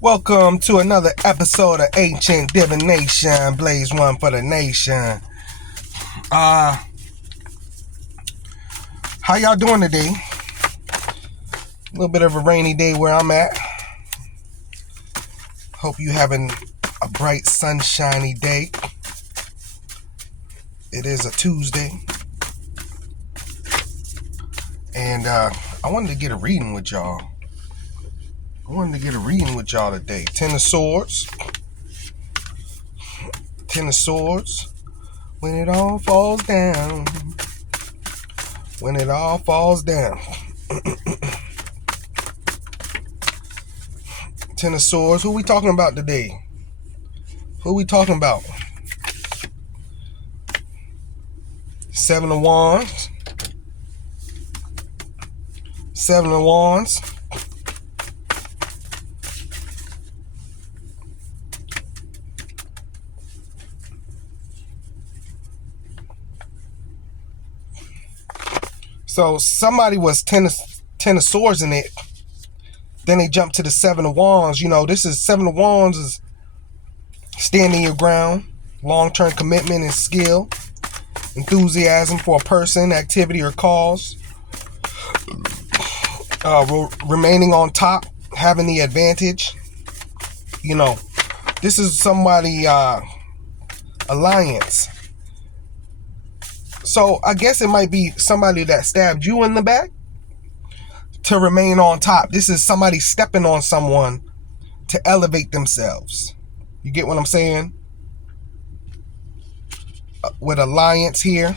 Welcome to another episode of Ancient Divination. Blaze one for the nation. How y'all doing today? A little bit of a rainy day where I'm at. Hope you having a bright, sunshiny day. It is a Tuesday. And I wanted to get a reading with y'all. Today. Ten of Swords. Ten of Swords. When it all falls down. When it all falls down. Ten of Swords. Who we talking about today? Who we talking about? Seven of Wands. Seven of Wands. So somebody was ten of Swords in it. Then they jumped to the Seven of Wands. You know, this is Seven of Wands is standing your ground, long-term commitment and skill, enthusiasm for a person, activity, or cause, remaining on top, having the advantage. You know, this is somebody alliance. So I guess it might be somebody that stabbed you in the back to remain on top. This is somebody stepping on someone to elevate themselves. You get what I'm saying? With alliance here,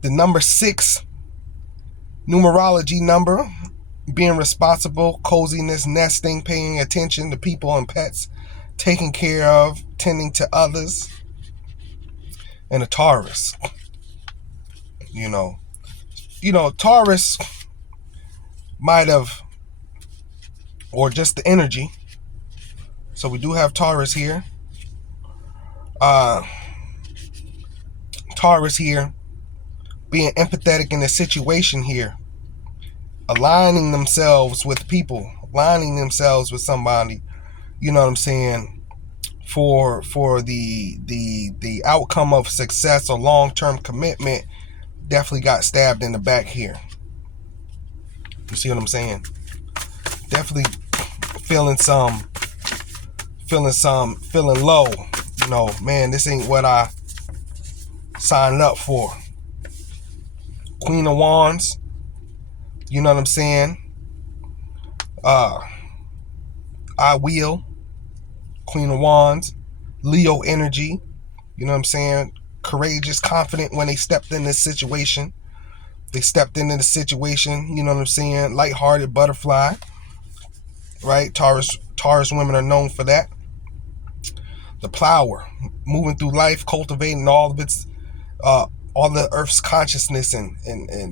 the number 6 numerology number, being responsible, coziness, nesting, paying attention to people and pets, taking care of, tending to others, and a Taurus. You know, Taurus might have, or just the energy. So we do have Taurus here. Taurus here, being empathetic in the situation here, aligning themselves with people, aligning themselves with somebody. You know what I'm saying? For the outcome of success or long-term commitment, definitely got stabbed in the back here. You see what I'm saying? Definitely feeling low. You know, man, this ain't what I signed up for. Queen of Wands. You know what I'm saying? I will. Queen of Wands. Leo energy. You know what I'm saying? Courageous, confident when they stepped in this situation. You know what I'm saying? Lighthearted butterfly. Right? Taurus women are known for that. The plower. Moving through life, cultivating all of its all the earth's consciousness and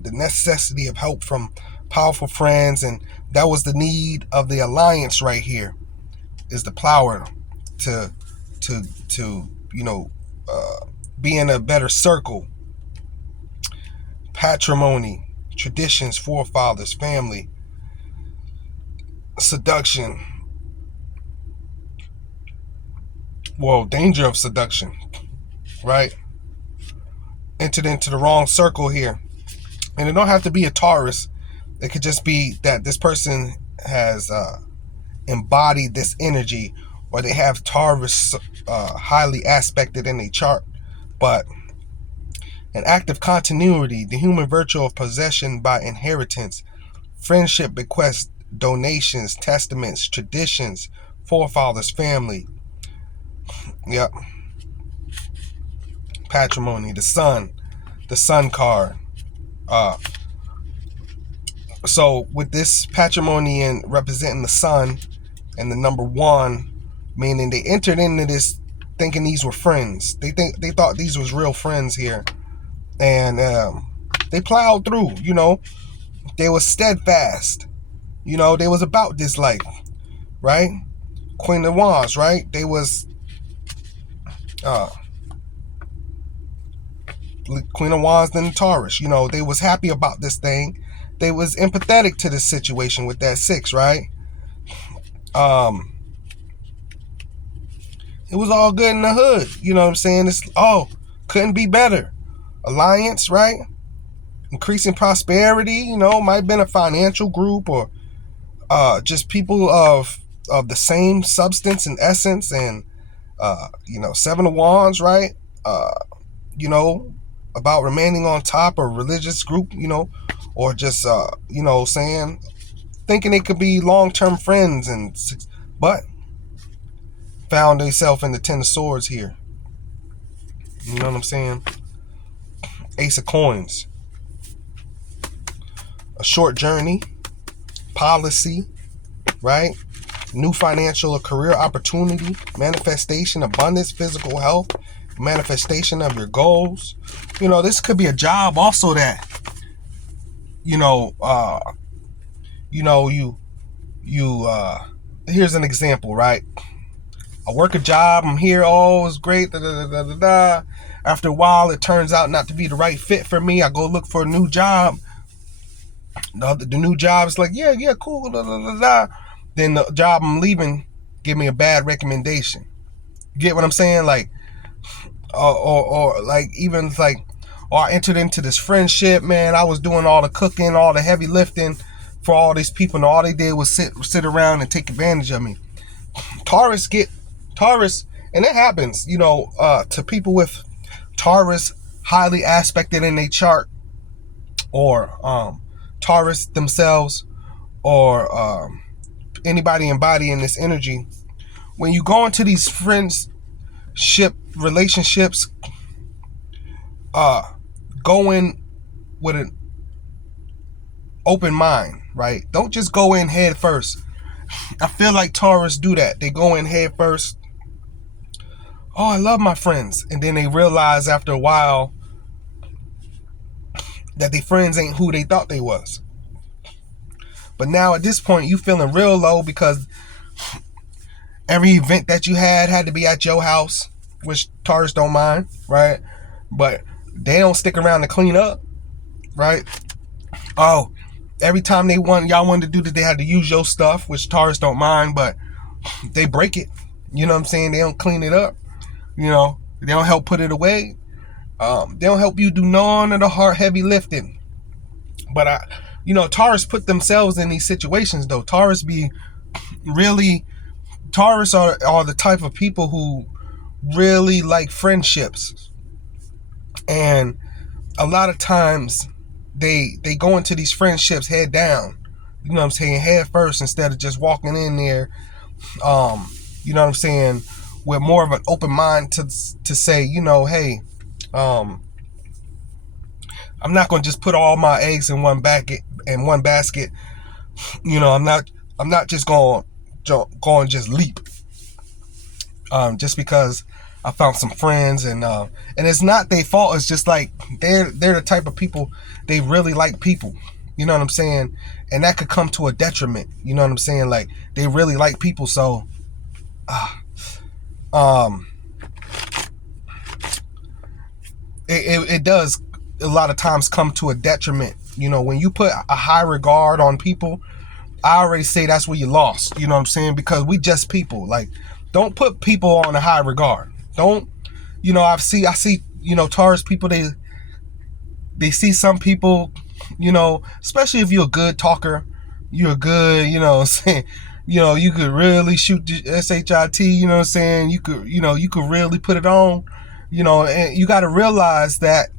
the necessity of help from powerful friends. And that was the need of the alliance right here, is the plower to be in a better circle. Patrimony, traditions, forefathers, family, seduction. Well, danger of seduction, right? Entered into the wrong circle here. And it don't have to be a Taurus. It could just be that this person has embodied this energy, or they have Taurus highly aspected in a chart. But an active continuity, the human virtue of possession by inheritance, friendship, bequests, donations, testaments, traditions, forefathers, family. Yep. Patrimony, the sun card. So with this patrimony and representing the sun and the number 1, meaning they entered into this thinking these were friends. They thought these was real friends here, and they plowed through. You know, they was steadfast. You know, they was about this life, right? Queen of Wands, right? They was Queen of Wands and Taurus. You know, they was happy about this thing. They was empathetic to this situation with that 6, right? It was all good in the hood. You know what I'm saying? It's couldn't be better. Alliance, right? Increasing prosperity, might have been a financial group or just people of the same substance and essence, and Seven of Wands, right? You know, about remaining on top, or religious group, or just saying, thinking it could be long-term friends, but found themselves in the Ten of Swords here. You know what I'm saying? Ace of Coins. A short journey, policy, right? New financial or career opportunity, manifestation, abundance, physical health, manifestation of your goals. This could be a job also that, here's an example, right? I work a job, I'm here, it's great, da, da, da, da, da. After a while, it turns out not to be the right fit for me. I go look for a new job. The new job is like, yeah, cool, da, da, da, da. Then the job I'm leaving give me a bad recommendation. Get what I'm saying? Like, or like, even like, or I entered into this friendship, man. I was doing all the cooking, all the heavy lifting for all these people, and all they did was sit around and take advantage of me. Taurus, and it happens, to people with Taurus highly aspected in their chart, or Taurus themselves, or anybody embodying this energy. When you go into these friendship relationships, go in with an open mind, right? Don't just go in head first. I feel like Taurus do that. They go in head first. Oh, I love my friends. And then they realize after a while that their friends ain't who they thought they was. But now at this point, you feeling real low because every event that you had to be at your house, which Taurus don't mind, right? But they don't stick around to clean up, right? Oh, every time y'all wanted to do that, they had to use your stuff, which Taurus don't mind, but they break it. You know what I'm saying? They don't clean it up. They don't help put it away. They don't help you do none of the hard, heavy lifting. But Taurus put themselves in these situations, though. Taurus are the type of people who really like friendships. And a lot of times they go into these friendships head down. You know what I'm saying? Head first, instead of just walking in there, you know what I'm saying, with more of an open mind to say, hey, I'm not going to just put all my eggs in one basket. I'm not just going to just leap. Just because I found some friends, and it's not their fault. It's just like they're the type of people, they really like people. You know what I'm saying? And that could come to a detriment. You know what I'm saying? Like, they really like people, so it does a lot of times come to a detriment. When you put a high regard on people, I already say that's where you lost. You know what I'm saying? Because we just people. Like, don't put people on a high regard. Don't, I see, Taurus people, they see some people, especially if you're a good talker, you're a good, saying, you could really shoot the SHIT, you know what I'm saying? You could really put it on, and you got to realize that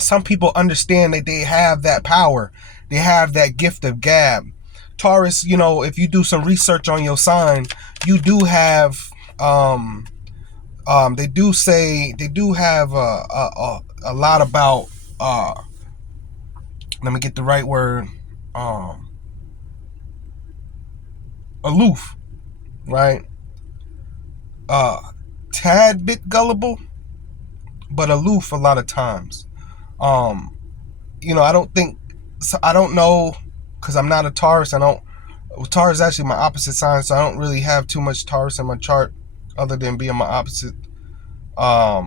some people understand that they have that power. They have that gift of gab. Taurus, if you do some research on your sign, you do have, they do have a lot about, let me get the right word, aloof, right? Tad bit gullible, but aloof a lot of times. I don't know, because I'm not a Taurus. Taurus is actually my opposite sign, so I don't really have too much Taurus in my chart other than being my opposite. But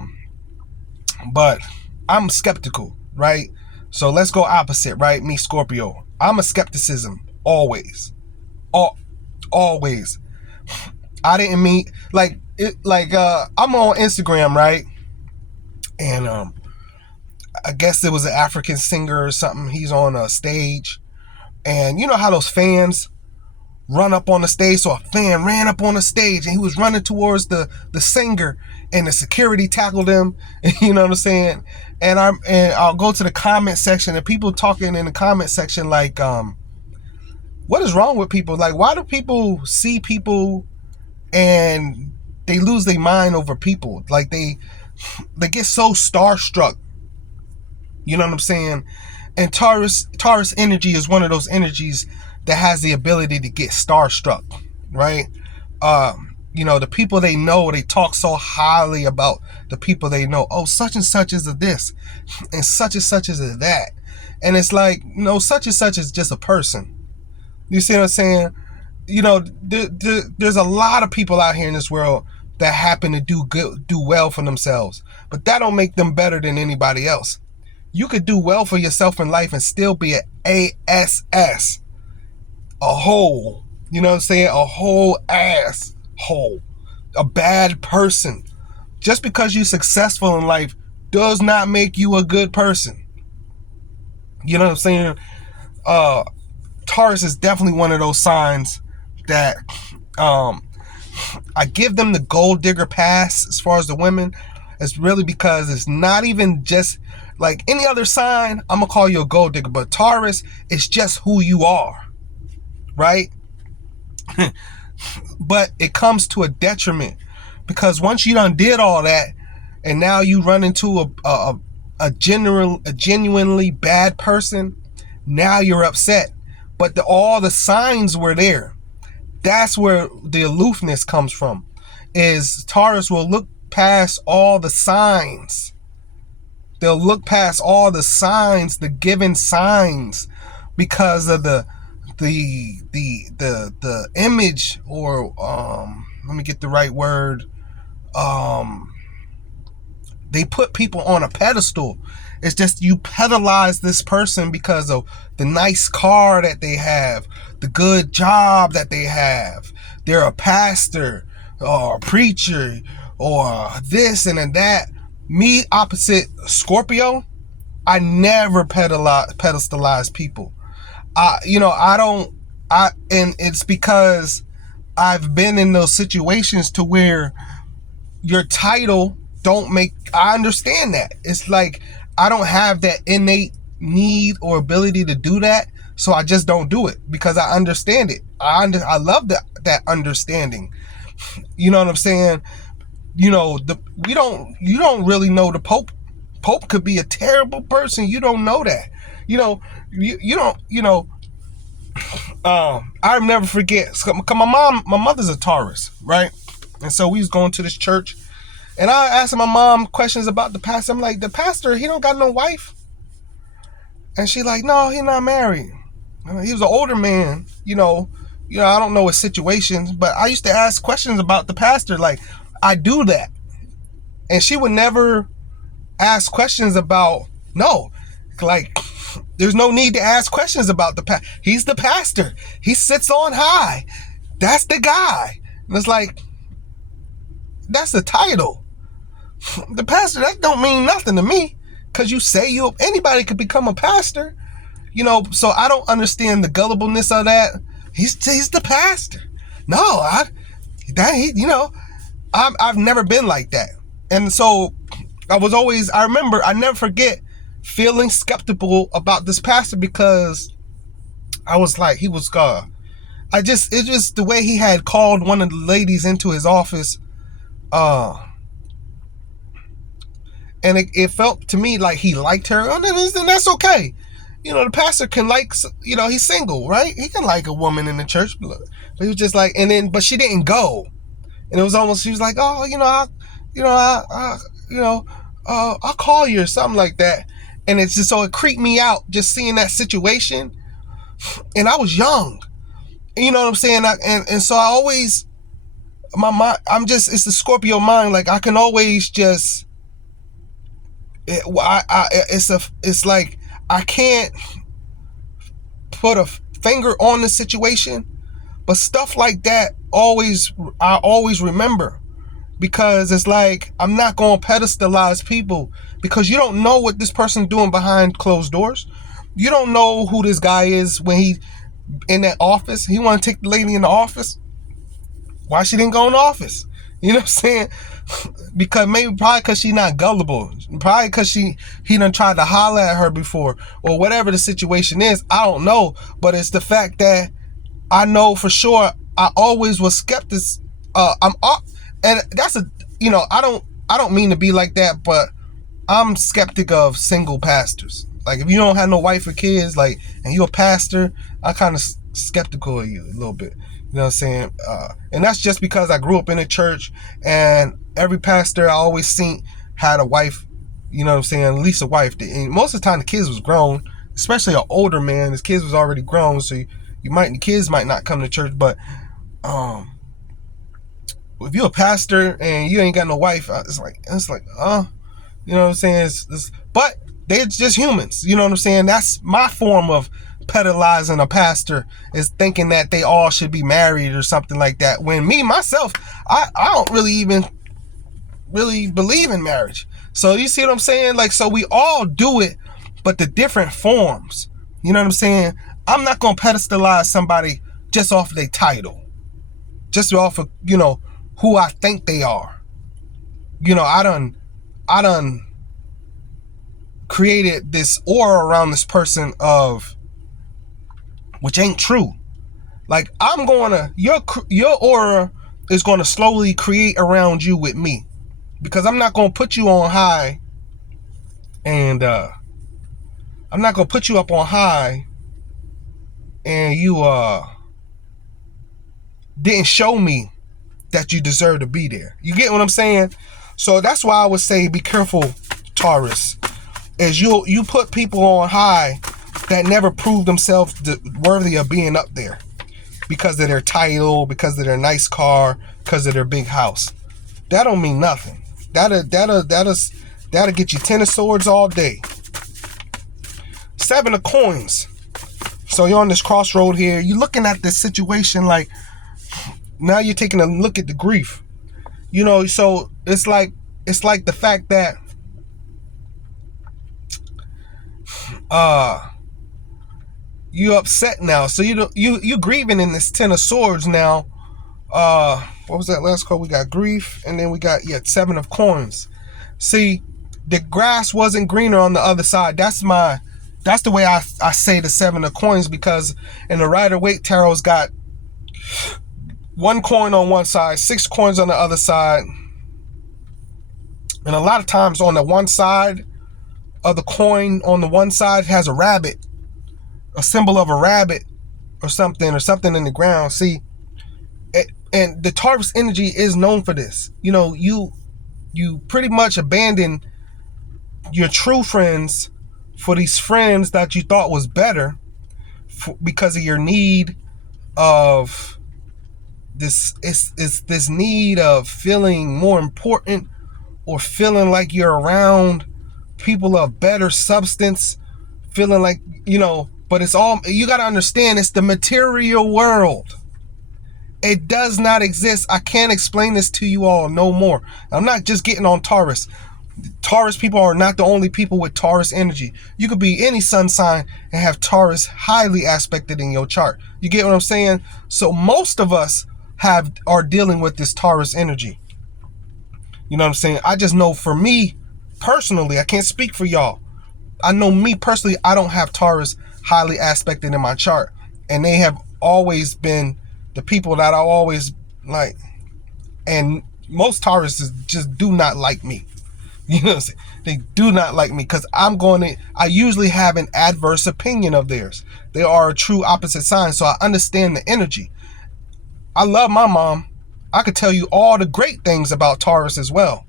I'm skeptical, right? So let's go opposite, right? Me, Scorpio. I'm a skepticism, always. always. I didn't mean like it. Like I'm on Instagram, right? And I guess there was an African singer or something. He's on a stage, and you know how those fans run up on the stage. So a fan ran up on the stage, and he was running towards the singer, and the security tackled him. You know what I'm saying? And I'll go to the comment section, and people talking in the comment section like, what is wrong with people? Like, why do people see people and they lose their mind over people? Like they get so starstruck. You know what I'm saying? And Taurus energy is one of those energies that has the ability to get starstruck, right? You know, the people they know, they talk so highly about the people they know. Oh, such and such is a this, and such is a that. And it's like, no, such and such is just a person. You see what I'm saying? You know, there's a lot of people out here in this world that happen to do well for themselves, but that don't make them better than anybody else. You could do well for yourself in life and still be an ASS, a hole. You know what I'm saying? A whole ass hole, a bad person. Just because you're successful in life does not make you a good person. You know what I'm saying? Taurus is definitely one of those signs that I give them the gold digger pass as far as the women. It's really because it's not even just like any other sign. I'm gonna call you a gold digger, but Taurus is just who you are, right? But it comes to a detriment, because once you done did all that, and now you run into a genuinely bad person, now you're upset. But all the signs were there. That's where the aloofness comes from. Is Taurus will look past all the signs. They'll look past all the signs, the given signs, because of the image, or let me get the right word. They put people on a pedestal. It's just you pedalize this person because of the nice car that they have, the good job that they have. They're a pastor or a preacher or this and that. Me, opposite Scorpio, I never pedestalize people. And it's because I've been in those situations to where your title I understand that. It's like I don't have that innate need or ability to do that, so I just don't do it because I understand it. I love that understanding. You know what I'm saying? You know, you don't really know the Pope. Pope could be a terrible person. You don't know that. You know, you don't, you know, I'll never forget, cause my mother's a Taurus, right? And so we was going to this church, and I asked my mom questions about the pastor. I'm like, the pastor, he don't got no wife? And she like, no, he not married. He was an older man, you know, I don't know his situations, but I used to ask questions about the pastor. Like, I do that. And she would never ask questions about, no, like, there's no need to ask questions about the pastor. He's the pastor. He sits on high. That's the guy. And it's like, that's the title. The pastor, that don't mean nothing to me, because you say anybody could become a pastor, you know. So I don't understand the gullibleness of that. He's the pastor. No, I've never been like that. And so I never forget feeling skeptical about this pastor, because I was like, it's just the way he had called one of the ladies into his office, and it felt to me like he liked her. And then that's okay. You know, the pastor can like, you know, he's single, right? He can like a woman in the church, but he was just like, but she didn't go. And it was almost, she was like, oh, I'll call you or something like that. And it's just, so it creeped me out just seeing that situation. And I was young, you know what I'm saying? And so I always, my mind, it's the Scorpio mind. Like, I can always just, it's like I can't put a finger on the situation, But stuff like that I always remember, because it's like, I'm not going to pedestalize people, because you don't know what this person's doing behind closed doors. You don't know who this guy is when he in that office. He want to take the lady in the office. Why she didn't go in the office? You know what I'm saying? Because probably because she's not gullible. Probably because he done tried to holler at her before, or whatever the situation is. I don't know. But it's the fact that I know for sure I always was skeptic. And that's I don't mean to be like that, but I'm skeptic of single pastors. Like, if you don't have no wife or kids, like, and you're a pastor, I'm kind of skeptical of you a little bit. You know what I'm saying? And that's just because I grew up in a church, and every pastor I always seen had a wife. You know what I'm saying? At least a wife. And most of the time, the kids was grown, especially an older man. His kids was already grown, so the kids might not come to church. But if you're a pastor and you ain't got no wife, it's like, you know what I'm saying? But they're just humans. You know what I'm saying? That's my form of pedalizing a pastor, is thinking that they all should be married or something like that. When myself, I don't even really believe in marriage. So you see what I'm saying? Like, so we all do it, but the different forms. You know what I'm saying? I'm not going to pedestalize somebody just off their title, just off of, who I think they are. I done created this aura around this person of, which ain't true. Like, your aura is going to slowly create around you with me, because I'm not going to put you on high, and I'm not going to put you up on high, and you didn't show me that you deserve to be there. You get what I'm saying? So that's why I would say, be careful, Taurus, is you put people on high that never prove themselves worthy of being up there, because of their title, because of their nice car, because of their big house. That don't mean nothing. That'll get you 10 of swords all day. 7 of coins. So you're on this crossroad here. You're looking at this situation, like, now you're taking a look at the grief. So it's like the fact that you upset now. So you grieving in this 10 of swords now. What was that last card? We got grief, and then we got 7 of coins. See, the grass wasn't greener on the other side. That's the way I say the 7 of coins, because in the Rider-Waite Tarot's got 1 coin on one side, 6 coins on the other side. And a lot of times on the one side of the coin, on the one side has a rabbit, a symbol of a rabbit or something in the ground. See, and the Taurus energy is known for this. You pretty much abandon your true friends for these friends that you thought was better, because of your need of this. It's this need of feeling more important, or feeling like you're around people of better substance, feeling like, but it's all, you got to understand, it's the material world. It does not exist. I can't explain this to you all no more. I'm not just getting on Taurus. Taurus people are not the only people with Taurus energy. You could be any sun sign and have Taurus highly aspected in your chart. You get what I'm saying? So most of us are dealing with this Taurus energy. You know what I'm saying? I just know, for me personally, I can't speak for y'all. I know me personally, I don't have Taurus highly aspected in my chart. And they have always been the people that I always like. And most Tauruses just do not like me. You know what I'm saying? They do not like me, because I usually have an adverse opinion of theirs. They are a true opposite sign, so I understand the energy. I love my mom. I could tell you all the great things about Taurus as well.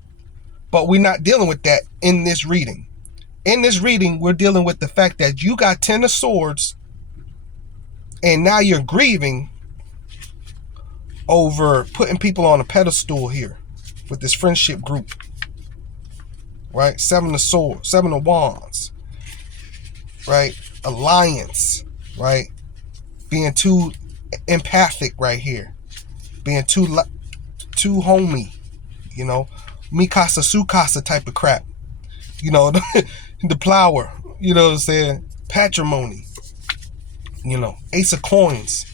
But we're not dealing with that in this reading. In this reading, we're dealing with the fact that you got 10 of swords, and now you're grieving over putting people on a pedestal here with this friendship group. Right? 7 of swords, 7 of wands. Right? Alliance. Right? Being two empathic right here. Being too homey, you know, Mikasa Sukasa type of crap. You know, the plower, you know what I'm saying? Patrimony, you know, ace of coins,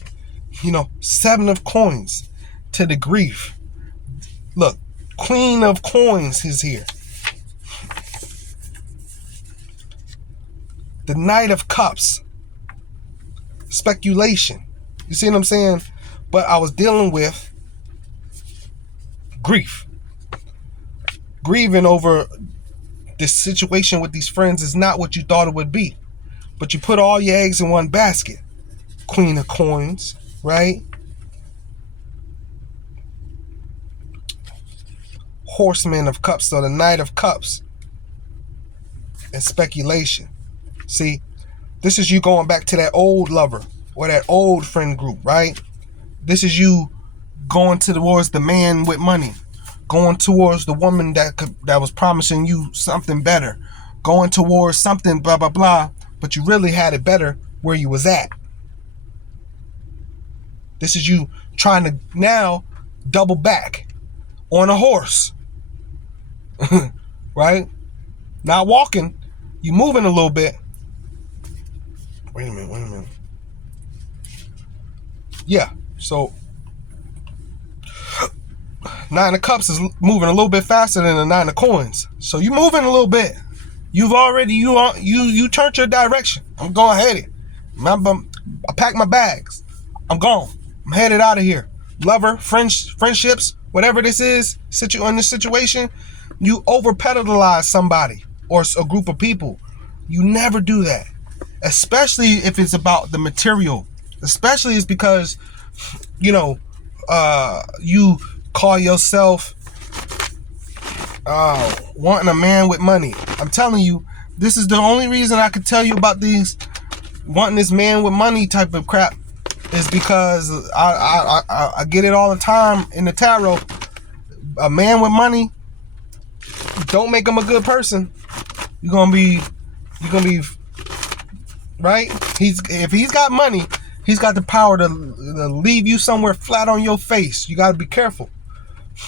you know, 7 of coins to the grief. Look, queen of coins is here. The knight of cups, speculation. You see what I'm saying? But I was dealing with grief. Grieving over this situation with these friends is not what you thought it would be. But you put all your eggs in one basket. Queen of coins, right? Horseman of cups, so the knight of cups. And speculation. See, this is you going back to that old lover or that old friend group, right? This is you going towards the man with money, going towards the woman that was promising you something better, going towards something blah blah blah, but you really had it better where you was at. This is you trying to now double back on a horse, right? Not walking, you moving a little bit. Wait a minute. Yeah, so 9 of cups is moving a little bit faster than the 9 of coins. So you moving a little bit. You've already, you turned your direction. I'm going headed. Remember, I packed my bags. I'm gone. I'm headed out of here. Lover, friendships, whatever this is, in this situation, you over-pedalize somebody or a group of people. You never do that. Especially if it's about the material. Especially it's because, you know, you call yourself wanting a man with money. I'm telling you, this is the only reason I could tell you about these wanting this man with money type of crap is because I get it all the time in the tarot. A man with money don't make him a good person. You're gonna be right. If he's got money, he's got the power to leave you somewhere flat on your face. You got to be careful.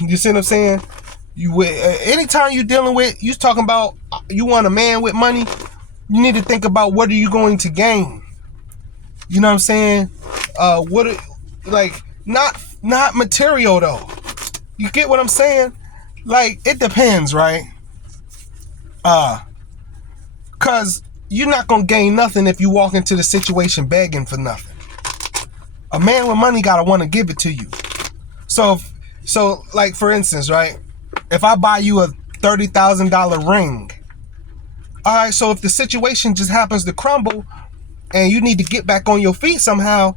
You see what I'm saying? Anytime you're dealing with, you talking about you want a man with money, you need to think about what are you going to gain. You know what I'm saying? Not material though. You get what I'm saying? Like, it depends, right? Cause you're not gonna gain nothing if you walk into the situation begging for nothing. A man with money gotta want to give it to you. So like for instance, right? If I buy you a $30,000 ring, all right. So if the situation just happens to crumble, and you need to get back on your feet somehow,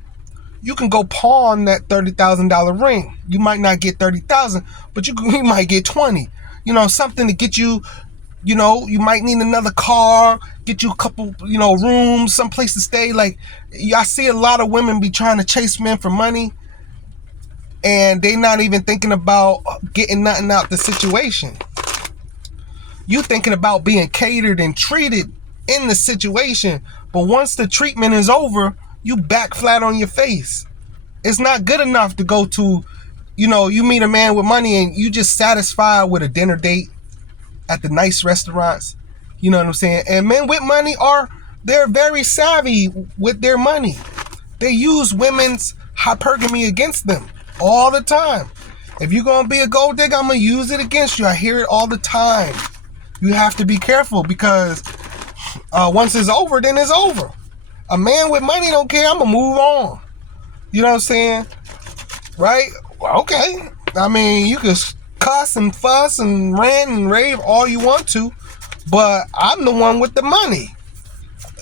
you can go pawn that $30,000 ring. You might not get 30,000, but you might get 20. You know, something to get you. You know, you might need another car, get you a couple, you know, rooms, someplace to stay. Like, I see a lot of women be trying to chase men for money, and they not even thinking about getting nothing out the situation. You thinking about being catered and treated in the situation, but once the treatment is over, you back flat on your face. It's not good enough to go to, you know, you meet a man with money and you just satisfied with a dinner date at the nice restaurants. You know what I'm saying? And men with money they're very savvy with their money. They use women's hypergamy against them all the time. If you're going to be a gold digger, I'm going to use it against you. I hear it all the time. You have to be careful because once it's over, then it's over. A man with money don't care. I'm going to move on. You know what I'm saying? Right? Okay. I mean, you can cuss and fuss and rant and rave all you want to, but I'm the one with the money.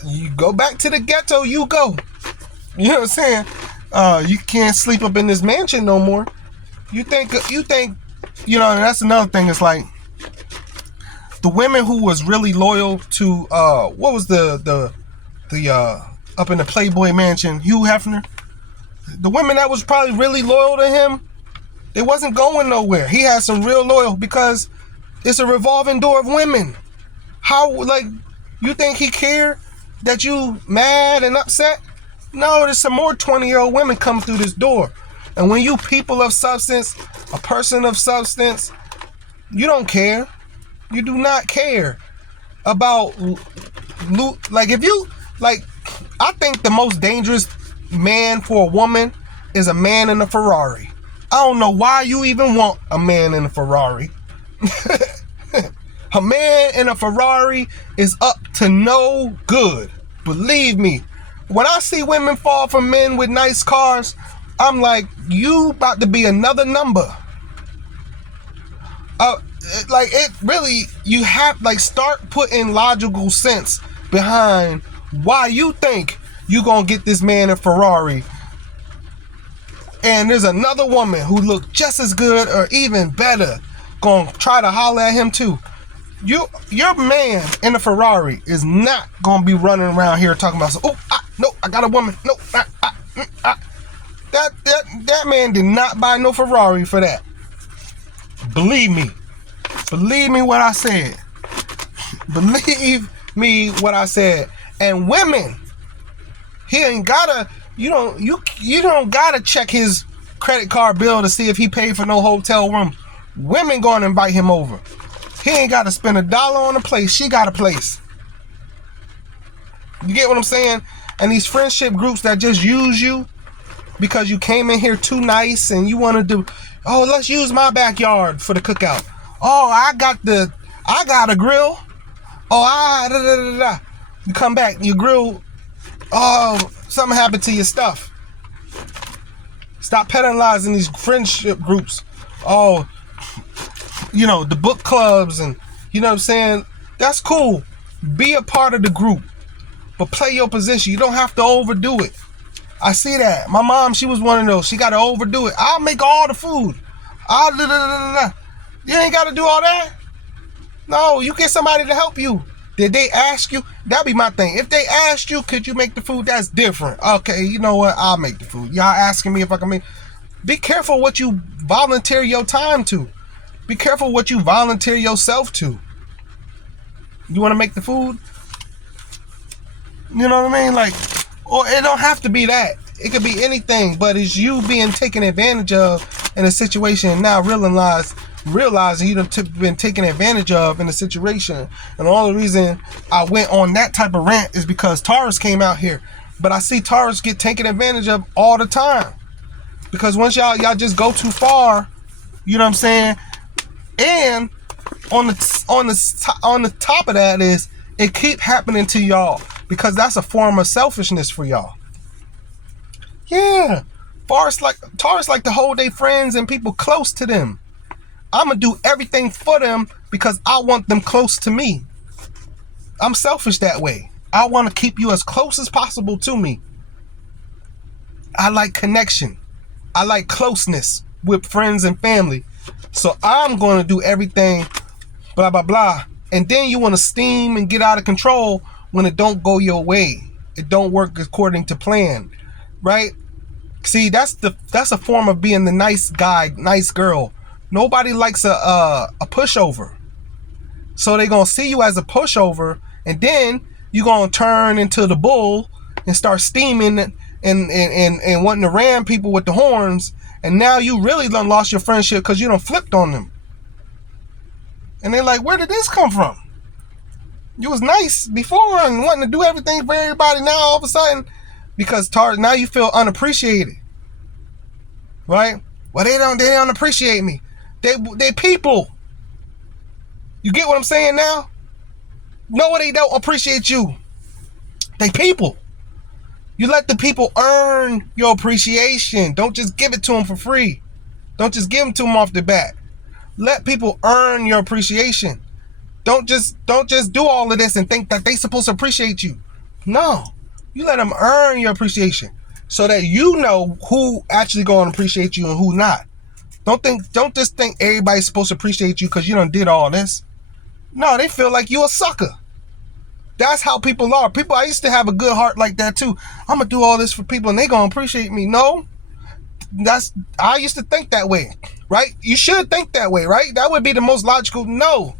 You go back to the ghetto, you go. You know what I'm saying? You can't sleep up in this mansion no more. You think, you know, and that's another thing. It's like the women who was really loyal to what was the up in the Playboy Mansion, Hugh Hefner. The women that was probably really loyal to him, they wasn't going nowhere. He had some real loyal because it's a revolving door of women. How, like, you think he cared that you mad and upset? No, there's some more 20-year-old women come through this door. And when you people of substance, a person of substance, you don't care. You do not care about, like, if you, like, I think the most dangerous man for a woman is a man in a Ferrari. I don't know why you even want a man in a Ferrari. A man in a Ferrari is up to no good. Believe me. When I see women fall for men with nice cars, I'm like, you about to be another number. Like, it really, you have, like, start putting logical sense behind why you think you gonna get this man a Ferrari and there's another woman who look just as good or even better gonna try to holler at him too. Your man in a Ferrari is not gonna be running around here talking about, no, I got a woman. No, that man did not buy no Ferrari for that. Believe me. Believe me what I said. Believe me what I said. And women, he ain't gotta, you don't gotta check his credit card bill to see if he paid for no hotel room. Women gonna invite him over. He ain't gotta spend $1 on a place. She got a place. You get what I'm saying? And these friendship groups that just use you because you came in here too nice and you want to do, let's use my backyard for the cookout. I got a grill. You come back, you grill. Something happened to your stuff. Stop pedalizing these friendship groups. The book clubs and, you know what I'm saying? That's cool. Be a part of the group, but play your position. You don't have to overdo it. I see that. My mom, she was one of those. She got to overdo it. I'll make all the food. You ain't got to do all that. No, you get somebody to help you. Did they ask you? That'd be my thing. If they asked you, could you make the food? That's different. Okay, you know what? I'll make the food. Y'all asking me if I can make. Be careful what you volunteer your time to. Be careful what you volunteer yourself to. You want to make the food? You know what I mean? Like, or it don't have to be that. It could be anything, but it's you being taken advantage of in a situation and now realizing you've been taken advantage of in a situation. And the only reason I went on that type of rant is because Taurus came out here. But I see Taurus get taken advantage of all the time. Because once y'all just go too far, you know what I'm saying? And on the top of that is it keep happening to y'all because that's a form of selfishness for y'all. Yeah. Taurus like to hold their friends and people close to them. I'm going to do everything for them because I want them close to me. I'm selfish that way. I want to keep you as close as possible to me. I like connection. I like closeness with friends and family. So I'm going to do everything, blah, blah, blah. And then you want to steam and get out of control when it don't go your way. It don't work according to plan, right? See, that's a form of being the nice guy, nice girl. Nobody likes a pushover. So they're going to see you as a pushover, and then you're going to turn into the bull and start steaming and wanting to ram people with the horns. And now you really done lost your friendship because you done flipped on them. And they're like, where did this come from? You was nice before and wanting to do everything for everybody. Now all of a sudden, because now you feel unappreciated. Right? Well, they don't appreciate me. They people. You get what I'm saying now? No, they don't appreciate you. They people. You let the people earn your appreciation. Don't just give it to them for free. Don't just give them to them off the bat. Let people earn your appreciation. Don't just do all of this and think that they supposed to appreciate you. No. You let them earn your appreciation so that you know who actually going to appreciate you and who not. Don't just think everybody's supposed to appreciate you because you done did all this. No, they feel like you a sucker. That's how people are. I used to have a good heart like that too. I'm going to do all this for people and they going to appreciate me. No, I used to think that way, right? You should think that way, right? That would be the most logical. No,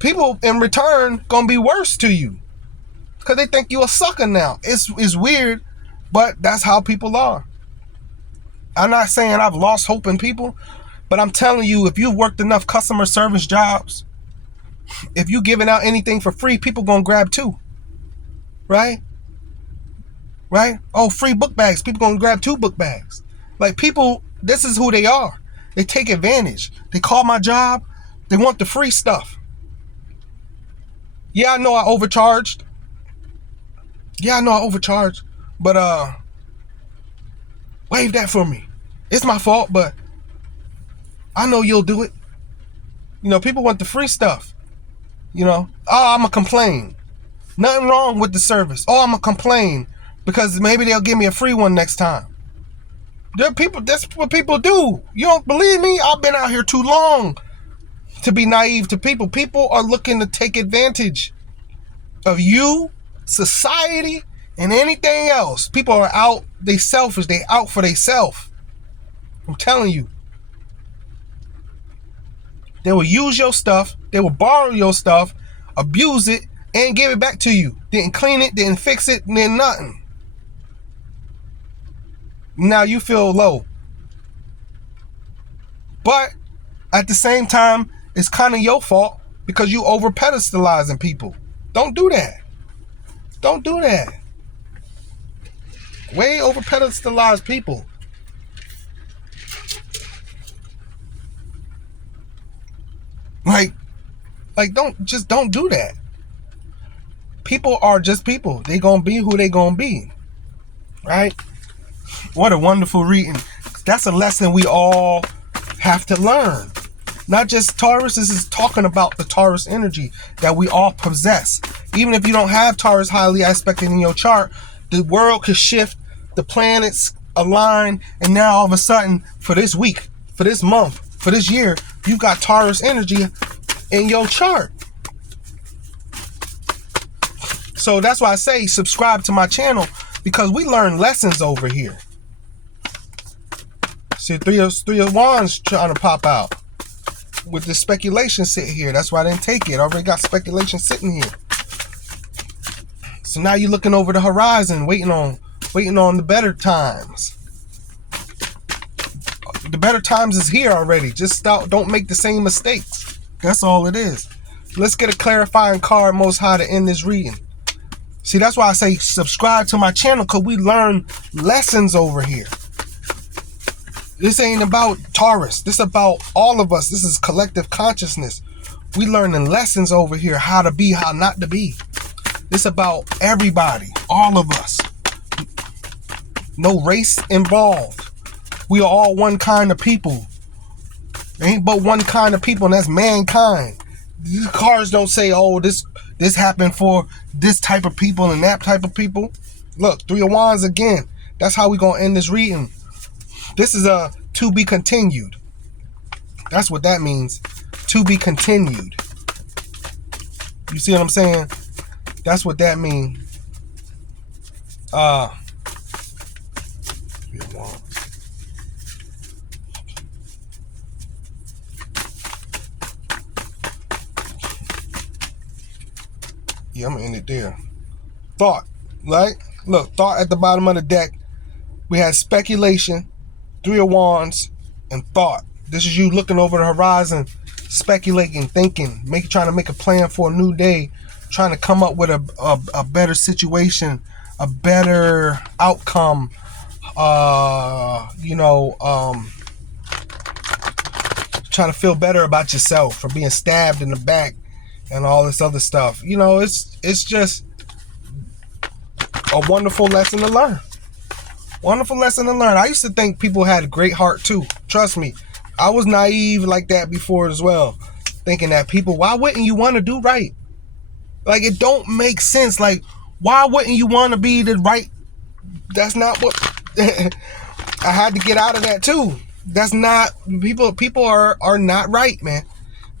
people in return going to be worse to you because they think you a sucker now. It's weird, But that's how people are. I'm not saying I've lost hope in people, but I'm telling you, if you've worked enough customer service jobs, if you giving out anything for free, people gonna grab too. Right? Right? Oh, free book bags. People gonna grab 2 book bags. Like, people, this is who they are. They take advantage. They call my job. They want the free stuff. Yeah, I know I overcharged. But waive that for me. It's my fault, but I know you'll do it. People want the free stuff. Oh, I'm gonna complain. Nothing wrong with the service. Oh, I'm gonna complain because maybe they'll give me a free one next time. There are people, that's what people do. You don't believe me? I've been out here too long to be naive to people. People are looking to take advantage of you, society, and anything else. People are out, they selfish, they out for themselves. I'm telling you. They will use your stuff, they will borrow your stuff, abuse it, and give it back to you. Didn't clean it, didn't fix it, then nothing. Now you feel low. But at the same time, it's kind of your fault because you over pedestalizing people. Don't do that. Don't do that. Way over pedestalize people. Like don't do that. People are just people. They gonna be who they gonna be. Right? What a wonderful reading. That's a lesson we all have to learn. Not just Taurus, this is talking about the Taurus energy that we all possess. Even if you don't have Taurus highly aspected in your chart, the world could shift, the planets align, and now all of a sudden, for this week, for this month, for this year, you got Taurus energy in your chart. So that's why I say subscribe to my channel, because we learn lessons over here. See, three of wands trying to pop out with the speculation sitting here. That's why I didn't take it. I already got speculation sitting here. So now you're looking over the horizon, waiting on the better times. The better times is here already. Just don't make the same mistakes. That's all it is. Let's get a clarifying card, Most High, to end this reading. See, that's why I say subscribe to my channel, because we learn lessons over here. This ain't about Taurus. This is about all of us. This is collective consciousness. We learning lessons over here, how to be, how not to be. This about everybody, all of us. No race involved. We are all one kind of people. There ain't but one kind of people, and that's mankind. These cards don't say, oh, this happened for this type of people and that type of people. Look, 3 of Wands again. That's how we gonna end this reading. This is a to be continued. That's what that means. To be continued. You see what I'm saying? That's what that means. 3 of Wands. Yeah, I'm gonna end it there. Thought, right? Look, thought at the bottom of the deck. We had speculation, 3 of Wands, and thought. This is you looking over the horizon, speculating, thinking, trying to make a plan for a new day, trying to come up with a better situation, a better outcome. Trying to feel better about yourself for being stabbed in the back and all this other stuff. It's just a wonderful lesson to learn. Wonderful lesson to learn. I used to think people had a great heart too. Trust me. I was naive like that before as well. Thinking that people, why wouldn't you want to do right? Like, it don't make sense. Like, why wouldn't you want to be the right? That's not what I had to get out of that too. That's not people are not right, man.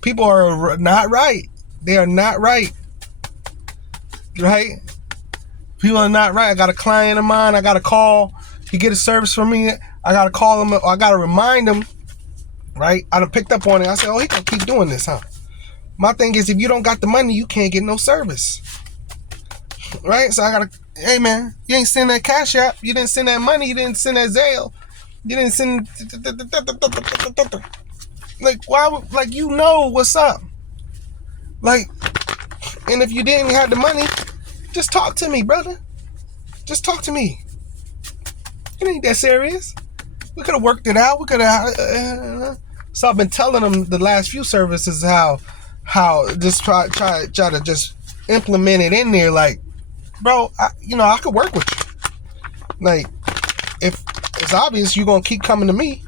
People are not right. They are not right. Right? People are not right. I got a client of mine. I got to call. He get a service from me. I got to call him. I got to remind him. Right? I done picked up on it. I said, oh, he gonna keep doing this, huh? My thing is, if you don't got the money, you can't get no service. Right? So I got to Hey man, you ain't send that cash app. You didn't send that money. You didn't send that Zelle. You didn't send. Like, why? Like, you know what's up. Like, and if you didn't have the money, just talk to me, brother. Just talk to me. It ain't that serious. We could have worked it out. We could have. So I've been telling them the last few services how just try to just implement it in there. Like, bro, I could work with you. Like, if it's obvious you're gonna keep coming to me,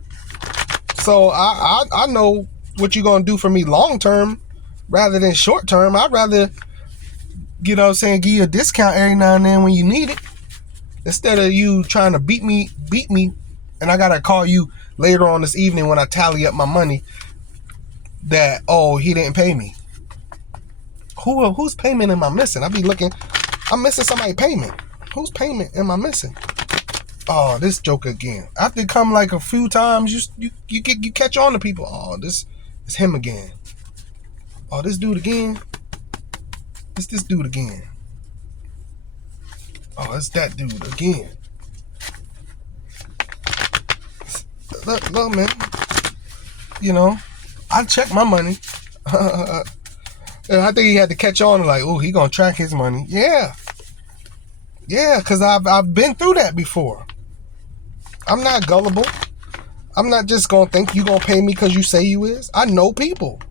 so I know what you're gonna do for me long term rather than short term. I'd rather, give you a discount every now and then when you need it, instead of you trying to beat me, and I gotta call you later on this evening when I tally up my money that, oh, he didn't pay me. Whose payment am I missing? I'm missing somebody's payment. Whose payment am I missing? Oh, this joke again. After it come like a few times, you catch on to people. Oh, this is him again. Oh, this dude again. It's this dude again. Oh, it's that dude again. Look, man. I check my money. I think he had to catch on like, oh, he gonna track his money. Yeah, because I've been through that before. I'm not gullible. I'm not just gonna think you gonna pay me because you say you is. I know people.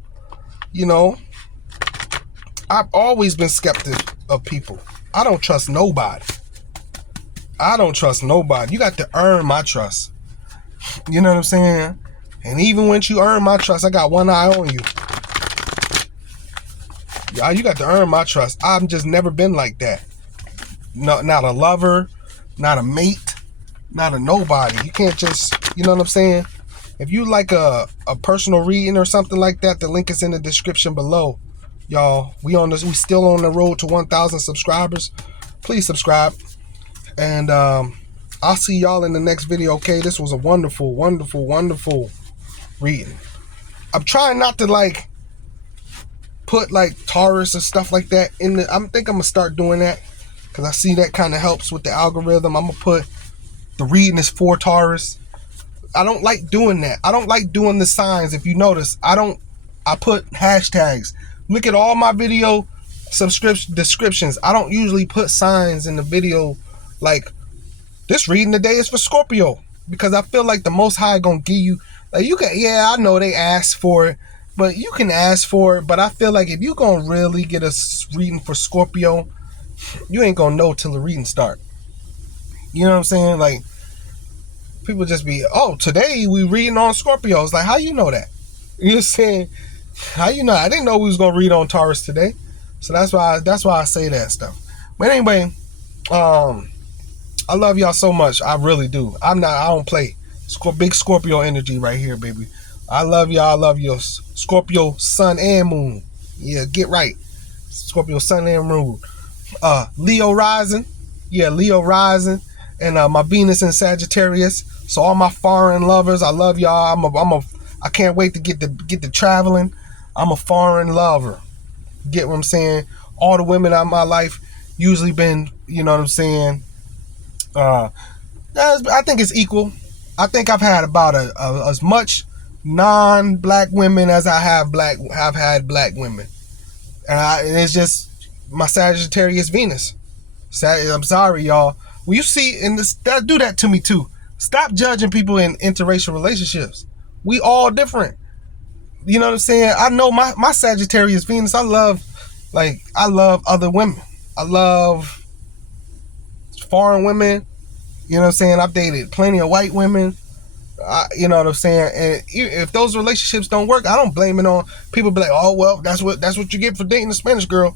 I've always been skeptic of people. I don't trust nobody. You got to earn my trust. You know what I'm saying? And even once you earn my trust, I got one eye on you. Yeah, you got to earn my trust. I've just never been like that. No, not a lover, not a mate, not a nobody. You can't just, you know what I'm saying? If you like a personal reading or something like that, the link is in the description below. Y'all, we still on the road to 1,000 subscribers. Please subscribe. And I'll see y'all in the next video, okay? This was a wonderful, wonderful, wonderful reading. I'm trying not to put Taurus and stuff like that in the. I think I'm gonna start doing that because I see that kind of helps with the algorithm. I'm gonna put the reading is for Taurus. I don't like doing that. I don't like doing the signs. If you notice, I put hashtags. Look at all my video descriptions. I don't usually put signs in the video like this reading today is for Scorpio, because I feel like the Most High gonna give you, I know they ask for it, but you can ask for it. But I feel like if you gonna really get a reading for Scorpio, you ain't gonna know till the reading start. You know what I'm saying? Like, people just be, oh, today we reading on Scorpio. It's like, how you know that? You're saying, how you know? I didn't know we was gonna read on Taurus today. So that's why I say that stuff. But anyway, I love y'all so much. I really do. I don't play. Big Scorpio energy right here, baby. I love y'all. I love your Scorpio sun and moon. Yeah, get right. Scorpio sun and moon. Leo rising. Yeah, Leo rising. And my Venus in Sagittarius. So all my foreign lovers, I love y'all. I can't wait to get to traveling. I'm a foreign lover. Get what I'm saying? All the women in my life usually been, you know what I'm saying? I think it's equal. I think I've had about as much non-black women as I have had black women. And it's just my Sagittarius Venus. I'm sorry, y'all. Well, you see, and that do that to me too. Stop judging people in interracial relationships. We all different. You know what I'm saying? I know my Sagittarius Venus. I love other women. I love foreign women. You know what I'm saying? I've dated plenty of white women. You know what I'm saying? And if those relationships don't work, I don't blame it on people. Be like, oh well, that's what you get for dating a Spanish girl,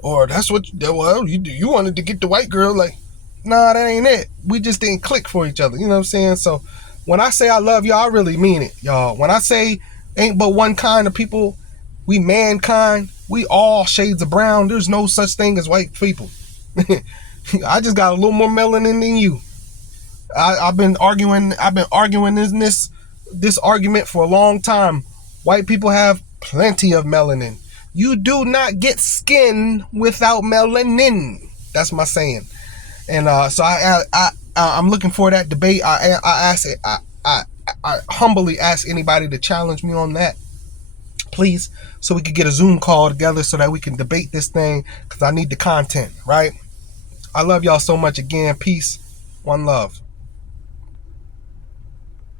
or that's what you wanted to get the white girl. Like, nah, that ain't it. We just didn't click for each other. You know what I'm saying? So when I say I love y'all, I really mean it, y'all. When I say ain't but one kind of people, we mankind. We all shades of brown. There's no such thing as white people. I just got a little more melanin than you. I've been arguing this argument for a long time. White people have plenty of melanin. You do not get skin without melanin. That's my saying. And so I'm looking for that debate. I humbly ask anybody to challenge me on that, please, so we could get a Zoom call together so that we can debate this thing, because I need the content, right? I love y'all so much. Again, peace, one love.